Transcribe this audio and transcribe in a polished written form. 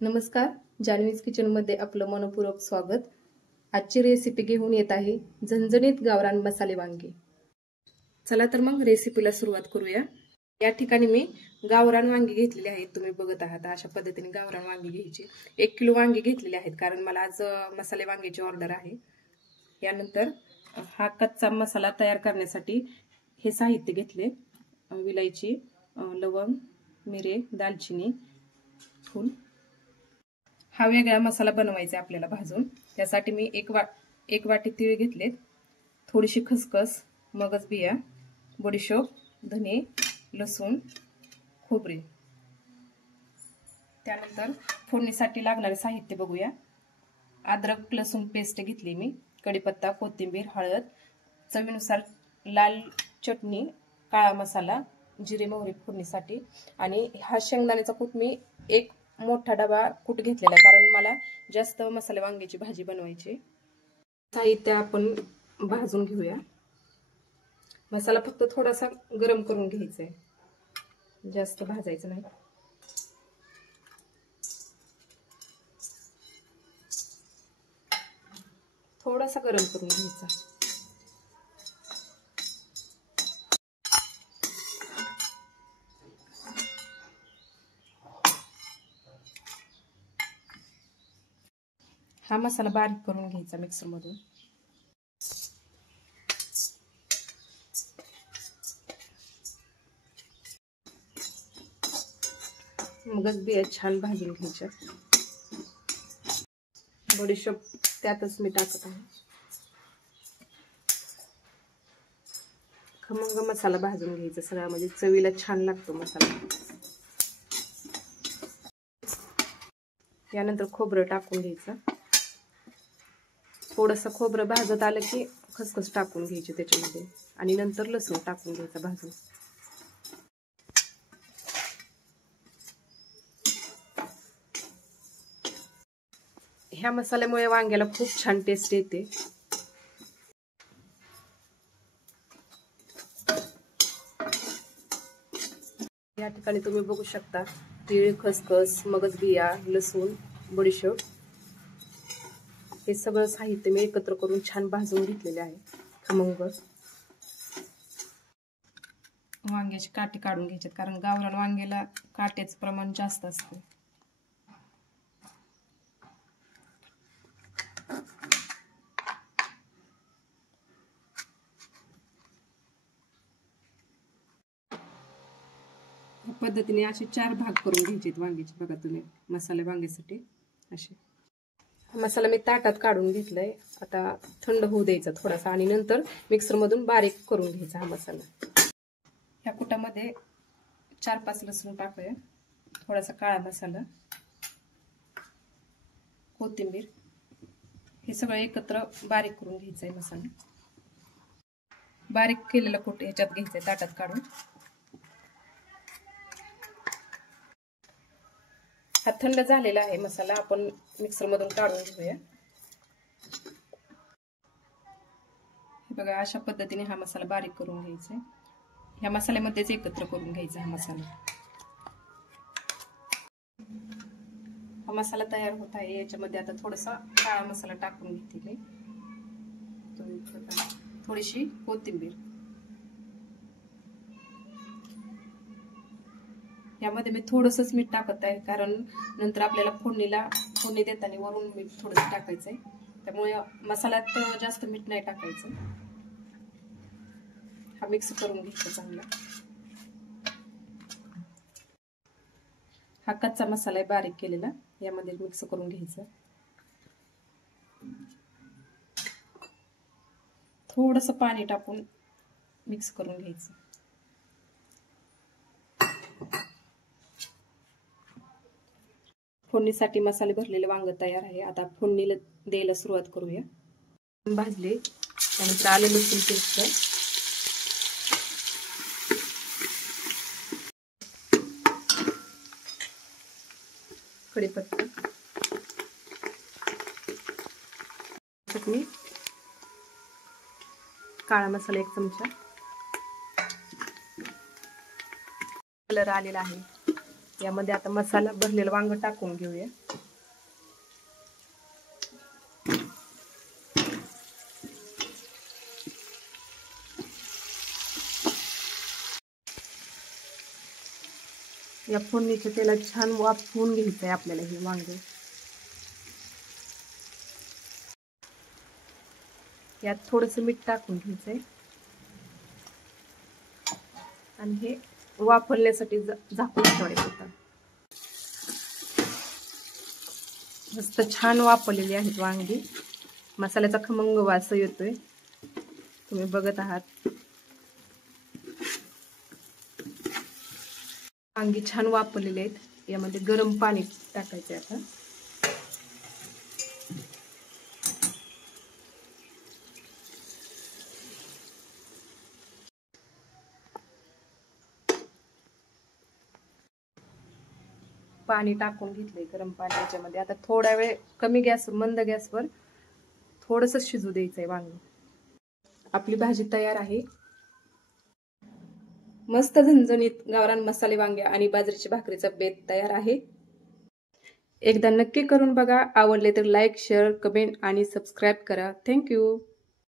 नमस्कार, जान्हवीज किचनमध्ये आपलं मनपूर्वक स्वागत। आजची रेसिपी घेऊन येत आहे झणझणीत गावरान मसाले वांगे। चला तर मग रेसिपीला सुरुवात करूया। या ठिकाणी मी गावरान वांगी घेतलेली आहेत, तुम्ही बघत आहात अशा पद्धतीने गावरान वांगी घ्यायची। 1 किलो वांगी घेतलेले आहेत कारण मला आज मसाले वांग्याची ऑर्डर आहे। यानंतर हा कच्चा मसाला तयार करण्यासाठी हे साहित्य घेतले। विलायची, लवंग, मिरे, दालचिनी, फूल। हा वेगळा मसाला बनवायचा आपल्याला भाजून। त्यासाठी मी एक वाटी तीळ घेतलेत, थोडीशी खसखस, मगज बिया, बडीशोप, धने, लसूण, खोबरे। त्यानंतर फोडणीसाठी लागणारे साहित्य बघूया। अद्रक लसूण पेस्ट घेतली मी, कढीपत्ता, कोथिंबीर, हळद, चवीनुसार लाल चटणी, काळा मसाला, जिरे मोहरी फोडणीसाठी। आणि हा शेंगदाण्याचा कूट मी एक मोठा डबा कूट घेतलेला कारण मला जास्त मसाले वांग्याची भाजी बनवायची। साहित्य आपण भाजून घेऊया। मसाला फक्त थोडासा गरम करून घ्यायचा आहे, जास्त भाजायचं नाही। थोडासा गरम करून घ्यायचा। हा मसाला बारीक करून घ्यायचा मिक्सर मधून। मगच बिया छान भाजून घ्यायच्या। बडीशोप त्यातच मी टाकत आहे। खमंग मसाला भाजून घ्यायचा सगळा, म्हणजे चवीला छान लागतो मसाला। यानंतर खोबरं टाकून घ्यायचं। थोडंसं खोबरं भाजत आलं की खसखस टाकून घ्यायची त्याच्यामध्ये, आणि नंतर लसूण टाकून घ्यायचा भाजून। ह्या मसाल्यामुळे वांग्याला खूप छान टेस्ट येते। या ठिकाणी तुम्ही बघू शकता तीळ, खसखस, मगज बिया, लसूण, बडीशोप हे सगळं साहित्य मी एकत्र करून छान भाजून घेतलेले आहे। खमंग वांग्याची काटे काढून घ्यायचे कारण गावरान वांग्याला काट्याचं प्रमाण जास्त असतं। पद्धतीने असे 4 भाग करून घ्यायचे वांग्याचे, बघा तुम्ही मसाले वांग्यासाठी असे। मसाला मी ताटात काढून घेतलाय, आता थंड होऊ द्यायचा थोडासा आणि नंतर मिक्सर मधून बारीक करून घ्यायचा हा मसाला। ह्या कुटामध्ये 4-5 लसूण टाकूया, थोडासा काळा मसाला, कोथिंबीर, हे सगळं एकत्र बारीक करून घ्यायचंय मसाला। बारीक केलेला कूट ह्याच्यात घ्यायचंय ताटात काढून। हा थंड झालेला आहे मसाला, आपण मिक्सर मधून काढून घेऊया। बघा अशा पद्धतीने हा मसाला बारीक करून घ्यायचा आहे। ह्या मसाल्यामध्येच एकत्र करून घ्यायचा हा मसाला। हा मसाला तयार होत आहे। याच्यामध्ये आता थोडासा काळा मसाला टाकून घेते मी, थोडीशी कोथिंबीर। यामध्ये मी थोडंसंच मीठ टाकत आहे कारण नंतर आपल्याला फोडणी देताना वरून मीठ थोडंसं टाकायचंय, त्यामुळे मसाल्यात जास्त मीठ नाही टाकायचं। हा मिक्स करून घ्यायचा चांगला। हा कच्चा मसाला आहे बारीक केलेला, यामध्ये मिक्स करून घ्यायचा। थोडंसं पाणी टाकून मिक्स करून घ्यायचं। फोडणीसाठी मसाले भरलेले वांग तयार आहे। आता फोडणीला द्यायला सुरुवात करूया। भाजले, त्यानंतर आलं लसूण पेस्ट, कढीपत्ता, चटणी, काळा मसाला 1 चमचा, कलर आलेला आहे, यामध्ये आता मसाला भरलेलं वांग टाकून घेऊया. या फोडणीच्या तेलात छान वाफवून घ्यायचं आहे आपल्याला हे वांग. यात थोडंसं मीठ टाकून घ्यायचंय आणि हे वाफवण्यासाठी झाकून ठेवायचं होतं. मस्त छान वाफवलेली आहेत वांगी. मसाल्याचा खमंग वास येतोय, तुम्ही बघत आहात. वांगी छान वाफवलेली आहेत. यामध्ये गरम पाणी टाकायचे आता. पाणी टाकून घेतलंय गरम पाणी याच्यामध्ये. आता थोडा वेळ कमी गॅस मंद गॅसवर थोडंसं शिजू द्यायचंय वांग. आपली भाजी तयार आहे. मस्त झणझणीत गावरान मसाले वांगे आणि बाजरीची भाकरीचा बेत तयार आहे. एकदा नक्की करून बघा. आवडले तर लाईक, शेअर, कमेंट आणि सबस्क्राईब करा. थँक्यू.